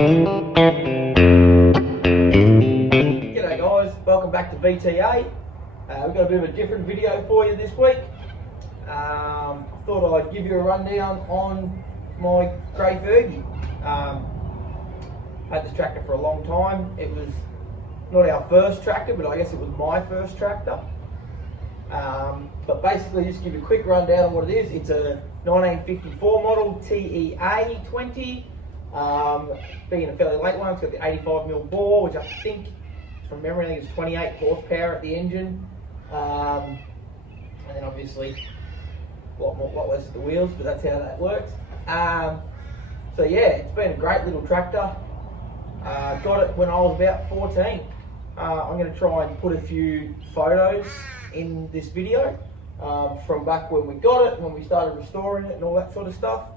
G'day guys, welcome back to VTA. We've got a bit of a different video for you this week. I thought I'd give you a rundown on my grey Fergie. Had this tractor for a long time. It was not our first tractor, but I guess it was my first tractor. But basically, just give you a quick rundown on what it is. It's a 1954 model TEA20. Being a fairly late one, it's got the 85mm bore, which I think, from memory, I think it's 28 horsepower at the engine. And then obviously a lot less at the wheels, but that's how that works. So yeah, it's been a great little tractor. Got it when I was about 14. I'm going to try and put a few photos in this video from back when we got it, when we started restoring it and all that sort of stuff.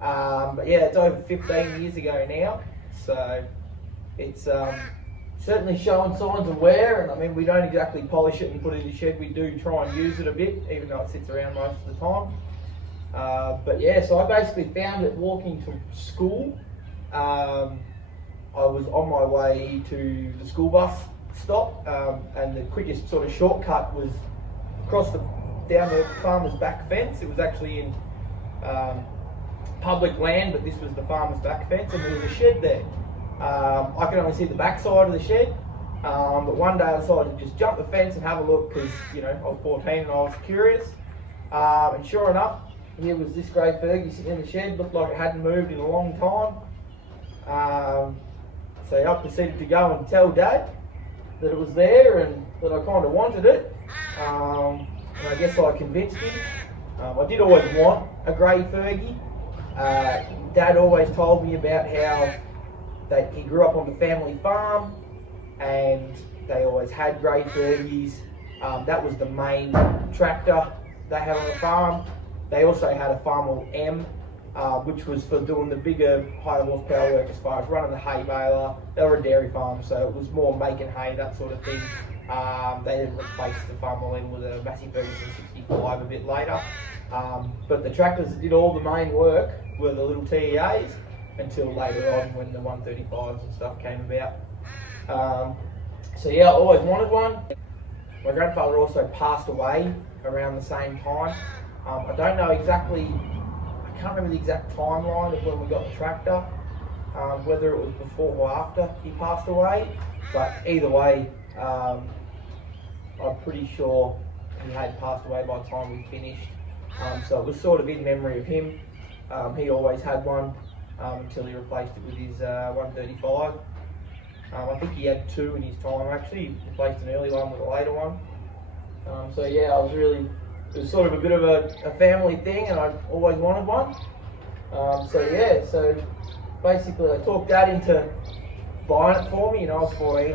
But yeah, it's over 15 years ago now, so it's certainly showing signs of wear. And I mean, we don't exactly polish it and put it in the shed. We do try and use it a bit, even though it sits around most of the time. But yeah, so I basically found it walking to school. I was on my way to the school bus stop, and the quickest sort of shortcut was down the farmer's back fence. It was actually in public land, but this was the farmer's back fence, and there was a shed there. I could only see the back side of the shed, but one day I decided to just jump the fence and have a look, because you know, I was 14 and I was curious. And sure enough, here was this grey Fergie sitting in the shed. Looked like it hadn't moved in a long time. So I proceeded to go and tell Dad that it was there and that I kind of wanted it. And I guess I convinced him. I did always want a grey Fergie. Dad always told me about how he grew up on the family farm and they always had grey Fergies. That was the main tractor they had on the farm. They also had a Farmall M, which was for doing the bigger, higher horsepower work as far as running the hay baler. They were a dairy farm, so it was more making hay, that sort of thing. They then replaced the Farmall M with a massive Ferguson 65 a bit later. But the tractors that did all the main work were the little TEAs, until later on when the 135s and stuff came about. So yeah, I always wanted one. My grandfather also passed away around the same time. I don't know exactly, I can't remember the exact timeline of when we got the tractor, whether it was before or after he passed away, but either way, I'm pretty sure he had passed away by the time we finished. So it was sort of in memory of him. He always had one until he replaced it with his 135. I think he had two in his time actually. He replaced an early one with a later one. So yeah, it was sort of a bit of a family thing, and I always wanted one. So yeah, so basically I talked Dad into buying it for me. You know, I was 14,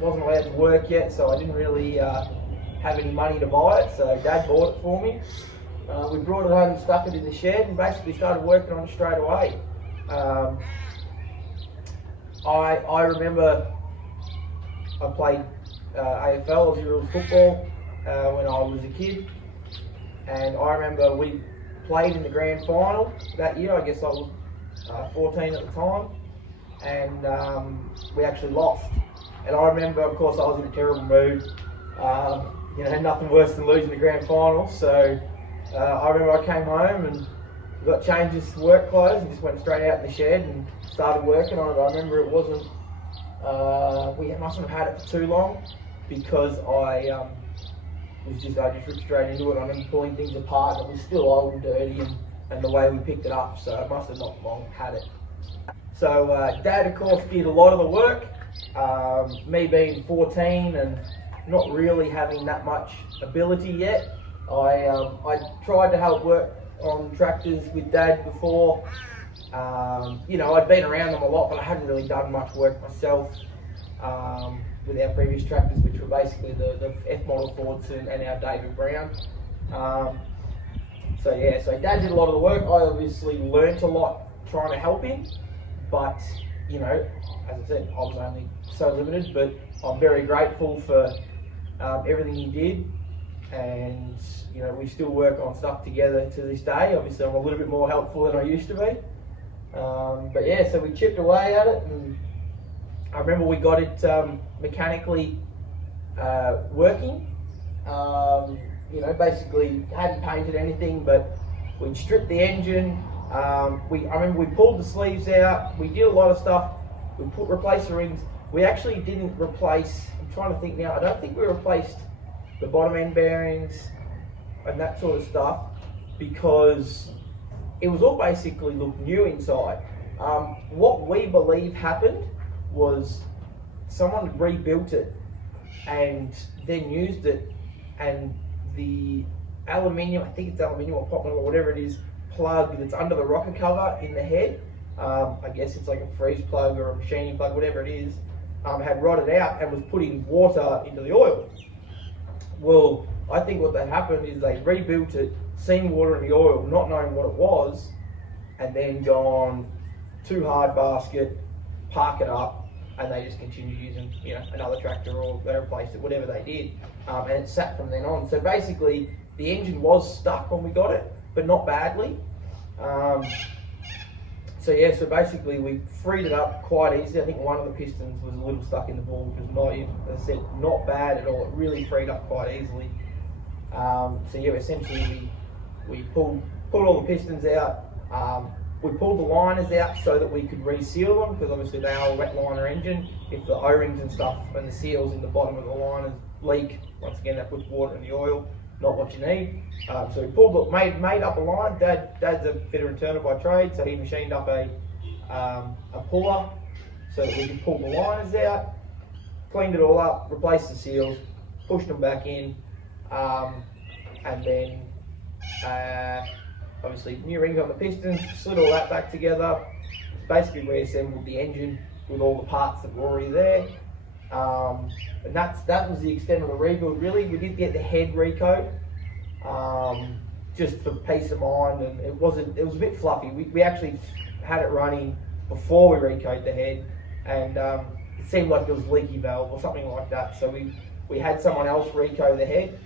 wasn't allowed to work yet, so I didn't really have any money to buy it, so Dad bought it for me. We brought it home and stuck it in the shed and basically started working on it straight away. I remember I played AFL, Aussie Rules football, when I was a kid, and I remember we played in the grand final that year. I guess I was 14 at the time, and we actually lost. And I remember, of course, I was in a terrible mood. You know, nothing worse than losing the grand final. So I remember I came home and got changed his work clothes and just went straight out in the shed and started working on it. I remember it wasn't, we mustn't have had it for too long, because I just ripped straight into it. I remember pulling things apart, and it was still old and dirty, and the way we picked it up, so it must have not long had it. So Dad, of course, did a lot of the work. Me being 14 and not really having that much ability yet, I tried to help work on tractors with Dad before. You know, I'd been around them a lot, but I hadn't really done much work myself with our previous tractors, which were basically the F model Fordson and our David Brown. So yeah, so Dad did a lot of the work. I obviously learnt a lot trying to help him, but you know, as I said, I was only so limited, but I'm very grateful for everything he did. And you know, we still work on stuff together to this day. Obviously I'm a little bit more helpful than I used to be, But yeah, so we chipped away at it, and I remember we got it mechanically working. You know, basically hadn't painted anything, but we'd stripped the engine. I remember we pulled the sleeves out. We did a lot of stuff. We replaced the rings. We actually didn't replace. I'm trying to think now. I don't think we replaced the bottom end bearings and that sort of stuff because it was all basically looked new inside. What we believe happened was someone rebuilt it and then used it, and the aluminium, I think it's aluminium or polymer or whatever it is, plug that's under the rocker cover in the head, I guess it's like a freeze plug or a machining plug, whatever it is, had rotted out and was putting water into the oil. Well, I think what that happened is they rebuilt it, seen water in the oil, not knowing what it was, and then gone too hard basket, park it up, and they just continued using, you know, another tractor, or they replaced it, whatever they did, and it sat from then on. So basically, the engine was stuck when we got it, but not badly. So yeah, so basically we freed it up quite easily. I think one of the pistons was a little stuck in the ball, which was not, as I said, not bad at all. It really freed up quite easily. So yeah, essentially we pulled all the pistons out. We pulled the liners out so that we could reseal them, because obviously they are a wet liner engine. If the O-rings and stuff and the seals in the bottom of the liners leak, once again that puts water in the oil, not what you need. So we pulled, made up a line. Dad's a fitter and turner by trade, so he machined up a puller so that we could pull the liners out, cleaned it all up, replaced the seals, pushed them back in, and then obviously new rings on the pistons, slid all that back together, basically reassembled the engine with all the parts that were already there. And that was the extent of the rebuild really. We did get the head recoat, just for peace of mind, and it was a bit fluffy. We actually had it running before we recoat the head, and it seemed like there was leaky valve or something like that. So we had someone else recoat the head,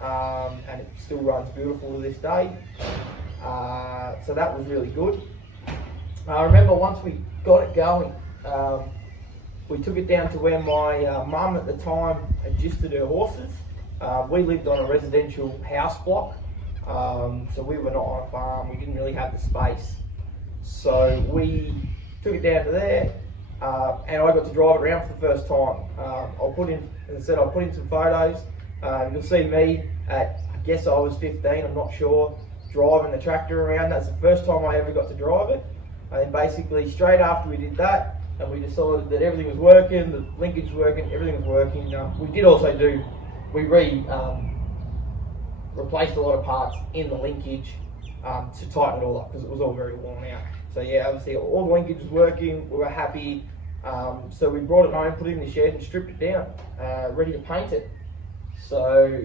and it still runs beautiful to this day. So that was really good. I remember once we got it going, we took it down to where my mum at the time had gisted her horses. We lived on a residential house block, so we were not on a farm. We didn't really have the space. So we took it down to there, and I got to drive it around for the first time. I'll put in some photos. You'll see me at, I guess I was 15, I'm not sure, driving the tractor around. That's the first time I ever got to drive it. And then basically straight after we did that, and we decided that everything was working, the linkage was working, everything was working. We did also replaced a lot of parts in the linkage to tighten it all up, because it was all very worn out. So yeah, obviously all the linkage was working, we were happy. So we brought it home, put it in the shed and stripped it down, ready to paint it. So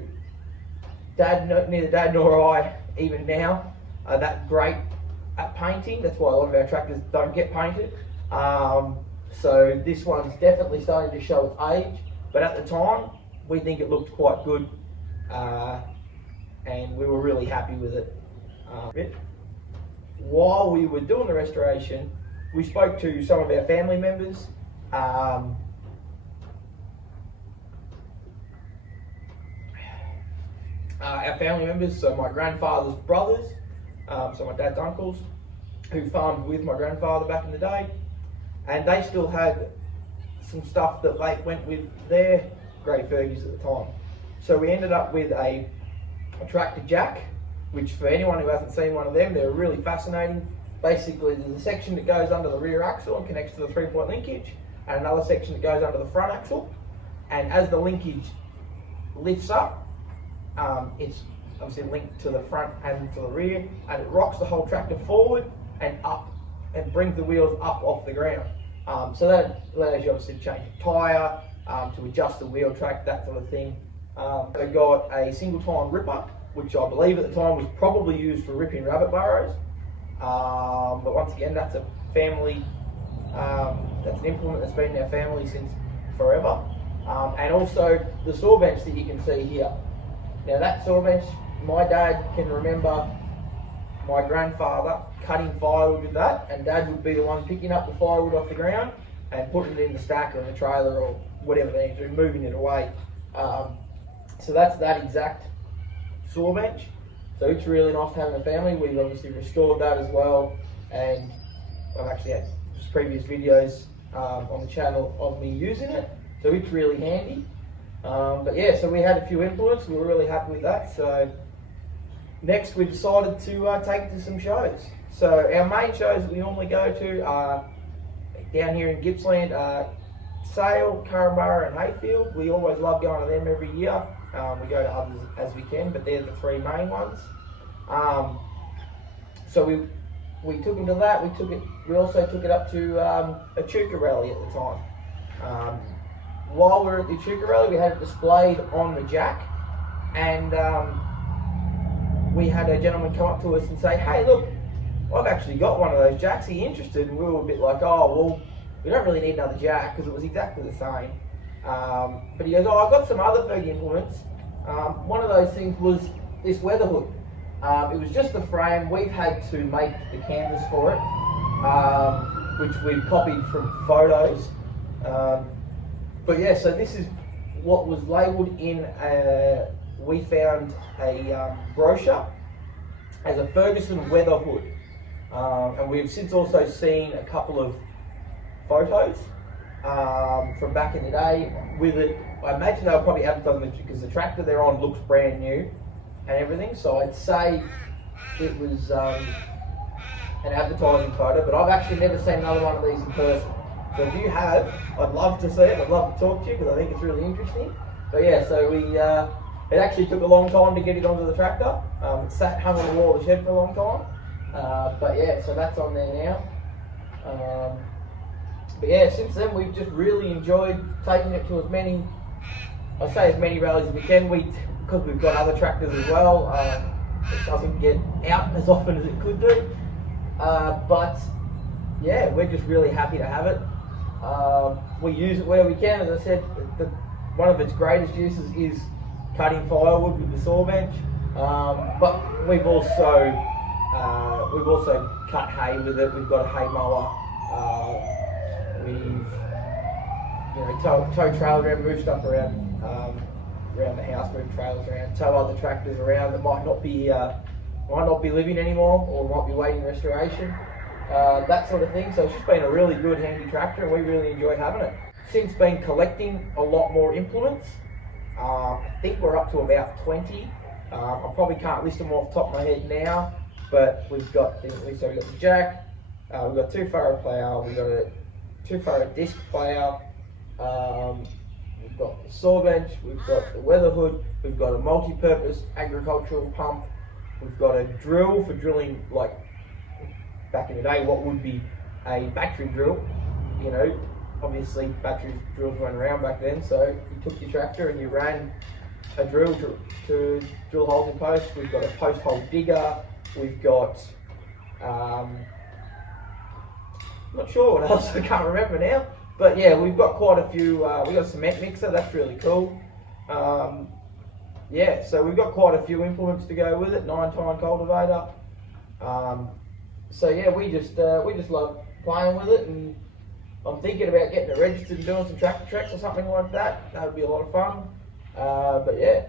neither Dad nor I, even now, are that great at painting. That's why a lot of our tractors don't get painted. So this one's definitely starting to show its age, but at the time we think it looked quite good, and we were really happy with it. While we were doing the restoration, we spoke to some of our family members. Our family members, so my grandfather's brothers, so my dad's uncles, who farmed with my grandfather back in the day, and they still had some stuff that they went with their Great Fergies at the time. So we ended up with a tractor jack, which for anyone who hasn't seen one of them, they're really fascinating. Basically, there's a section that goes under the rear axle and connects to the 3-point linkage, and another section that goes under the front axle. And as the linkage lifts up, it's obviously linked to the front and to the rear, and it rocks the whole tractor forward and up, and brings the wheels up off the ground. So that allows you obviously to change the tyre, to adjust the wheel track, that sort of thing. They got a single tine ripper, which I believe at the time was probably used for ripping rabbit burrows. But once again, that's a family, that's an implement that's been in our family since forever. And also the saw bench that you can see here. Now that saw bench, my dad can remember my grandfather cutting firewood with that, and Dad would be the one picking up the firewood off the ground and putting it in the stack or in the trailer or whatever they need to do, moving it away. So that's that exact saw bench. So it's really nice to have in the family. We've obviously restored that as well, and I've actually had just previous videos on the channel of me using it, so it's really handy. But yeah, so we had a few implements, we were really happy with that. So next we decided to take it to some shows. So our main shows that we normally go to are down here in Gippsland, Sale, Curramborough and Hayfield. We always love going to them every year. We go to others as we can, but they're the three main ones. So we took them to that. We also took it up to a Chuka rally at the time. While we were at the Chuka rally, we had it displayed on the jack, and we had a gentleman come up to us and say, "Hey, look, I've actually got one of those jacks. Are you interested?" And we were a bit like, "Oh, well, we don't really need another jack," because it was exactly the same. But he goes, "Oh, I've got some other Fergie implements." One of those things was this weather hood. It was just the frame. We've had to make the canvas for it, which we've copied from photos. But yeah, so this is what was labelled in we found a brochure as a Ferguson weather hood. And we've since also seen a couple of photos from back in the day with it. I imagine they were probably advertising it because the tractor they're on looks brand new and everything, so I'd say it was an advertising photo, but I've actually never seen another one of these in person. So if you have, I'd love to see it. I'd love to talk to you because I think it's really interesting. But yeah, so we it actually took a long time to get it onto the tractor. It sat hung on the wall of the shed for a long time. But yeah, so that's on there now. But yeah, since then we've just really enjoyed taking it to as many rallies as we can. Because we've got other tractors as well, it doesn't get out as often as it could do. But yeah, we're just really happy to have it. We use it where we can. As I said, one of its greatest uses is cutting firewood with the saw bench. But we've also cut hay with it. We've got a hay mower. We've tow trailers around, move stuff around the house, move trailers around, tow other tractors around that might not be living anymore or might be waiting restoration. That sort of thing. So it's just been a really good handy tractor, and we really enjoy having it. Since been collecting a lot more implements. I think we're up to about 20. I probably can't list them off the top of my head now, but we've got the jack, we've got 2-furrow plough, we've got a 2-furrow disc plough, we've got the saw bench, we've got the weather hood, we've got a multi-purpose agricultural pump, we've got a drill for drilling, like back in the day what would be a battery drill. Obviously battery drills weren't around back then, so you took your tractor and you ran a drill to drill holes in posts. We've got a post hole digger, we've got not sure what else, I can't remember now, but yeah, we've got quite a few. We've got a cement mixer, that's really cool. Yeah, so we've got quite a few implements to go with it. 9-tine cultivator. So yeah, we just love playing with it, and I'm thinking about getting it registered and doing some tractor treks or something like that. That would be a lot of fun. But yeah,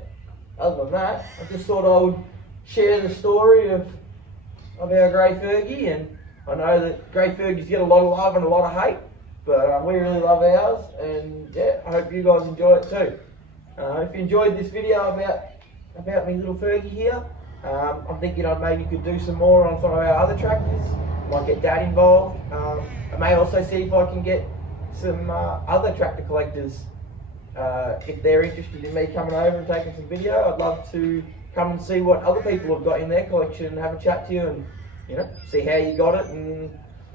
other than that, I just thought I would share the story of our grey Fergie, and I know that grey Fergies get a lot of love and a lot of hate, but we really love ours, and yeah, I hope you guys enjoy it too. If you enjoyed this video about me little Fergie here, I'm thinking I maybe could do some more on some of our other tractors, might get Dad involved. I may also see if I can get some other tractor collectors, if they're interested in me coming over and taking some video. I'd love to come and see what other people have got in their collection and have a chat to you, and see how you got it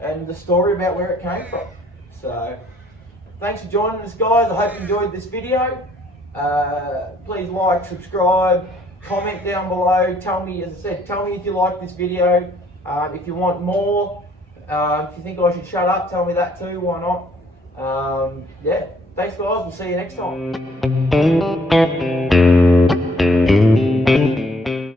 and the story about where it came from. So thanks for joining us, guys. I hope you enjoyed this video. Please like, subscribe, comment down below. Tell me, as I said, tell me if you like this video. If you want more, if you think I should shut up, tell me that too. Why not? Yeah, thanks guys. We'll see you next time.